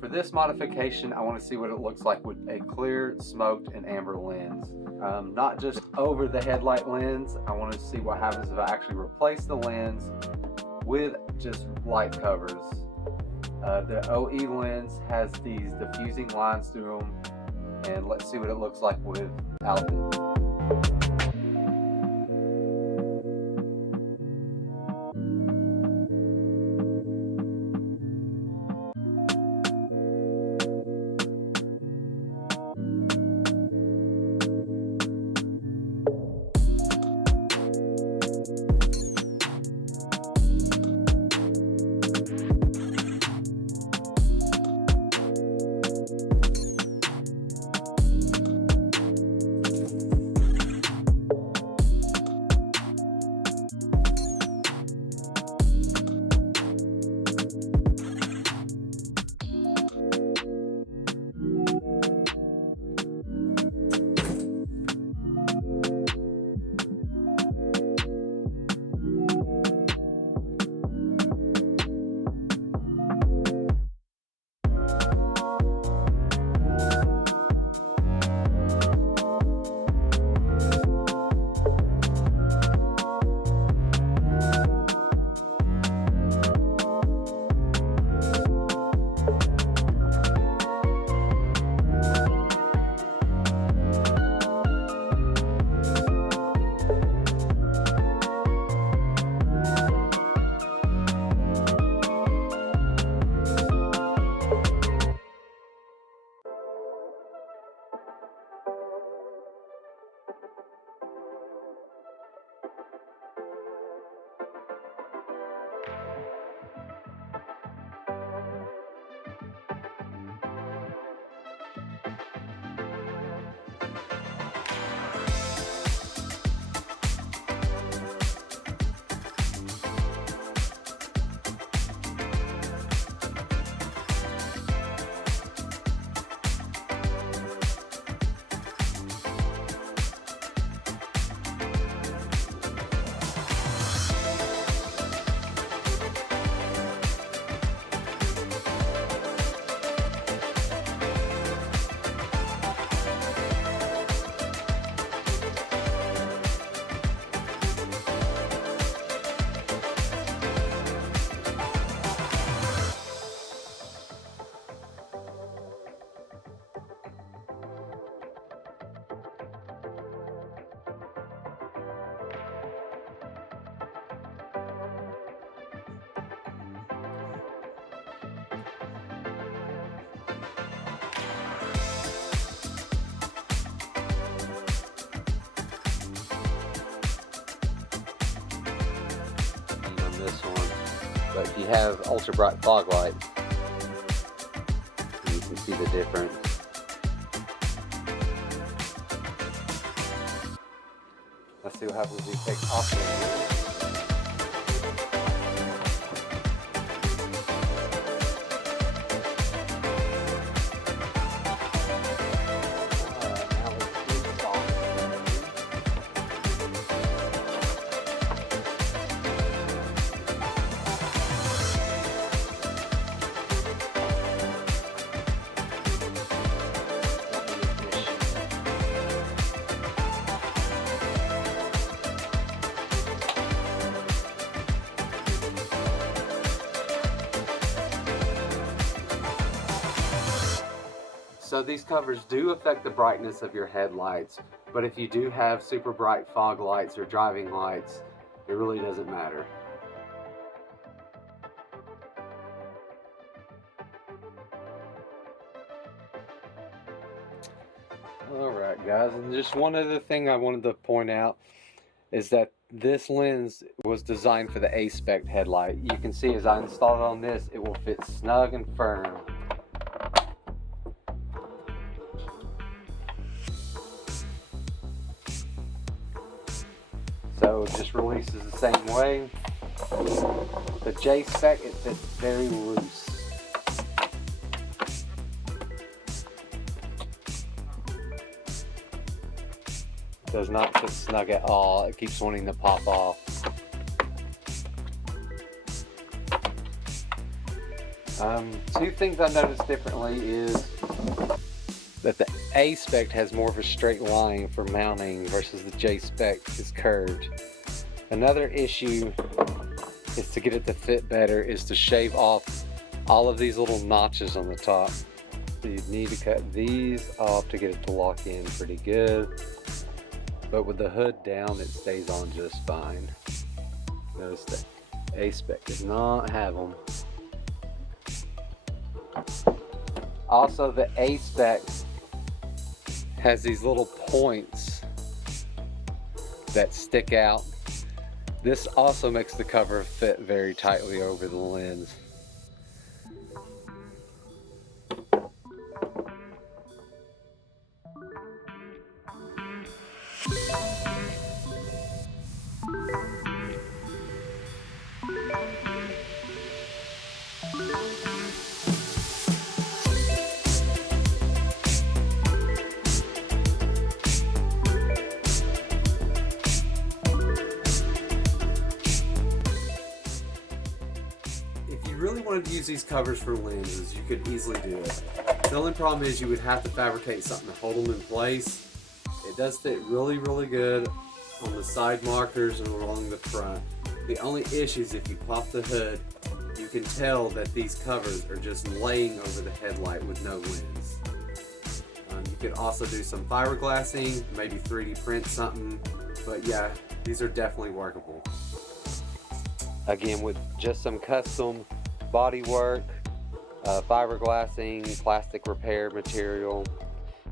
For this modification, I want to see what it looks like with a clear, smoked, and amber lens. Not just over the headlight lens. I want to see what happens if I actually replace the lens with just light covers. The OE lens has these diffusing lines through them, and let's see what it looks like without them. But if you have ultra bright fog lights, you can see the difference. Let's see what happens if we take off the lens. So these covers do affect the brightness of your headlights, but if you do have super bright fog lights or driving lights, it really doesn't matter. Alright guys, and just one other thing I wanted to point out is that this lens was designed for the A-Spec headlight. You can see as I install it on this, it will fit snug and firm. So it just releases the same way. The J-Spec, it fits very loose. It does not fit snug at all. It keeps wanting to pop off. Two things I noticed differently is that the A-Spec has more of a straight line for mounting versus the J-Spec is curved. Another issue is to get it to fit better is to shave off all of these little notches on the top. So you need to cut these off to get it to lock in pretty good. But with the hood down, it stays on just fine. Notice that A-Spec does not have them. Also, the A-Spec has these little points that stick out. This also makes the cover fit very tightly over the lens. If you really wanted to use these covers for lenses, you could easily do it. The only problem is you would have to fabricate something to hold them in place. It does fit really, really good on the side markers and along the front. The only issue is if you pop the hood, you can tell that these covers are just laying over the headlight with no lens. You could also do some fiberglassing, maybe 3D print something, but yeah, these are definitely workable. Again, with just some custom body work, fiberglassing, plastic repair material,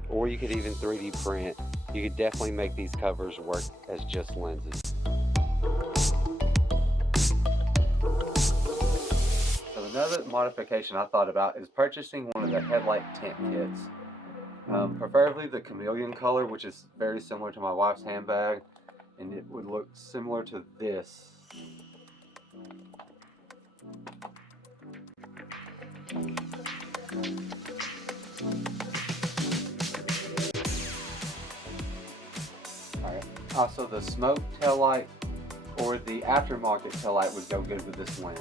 or you could even 3D print, you could definitely make these covers work as just lenses. So another modification I thought about is purchasing one of the headlight tint kits. Preferably the chameleon color, which is very similar to my wife's handbag, and it would look similar to this. Alright, also the smoke taillight or the aftermarket taillight would go good with this lens.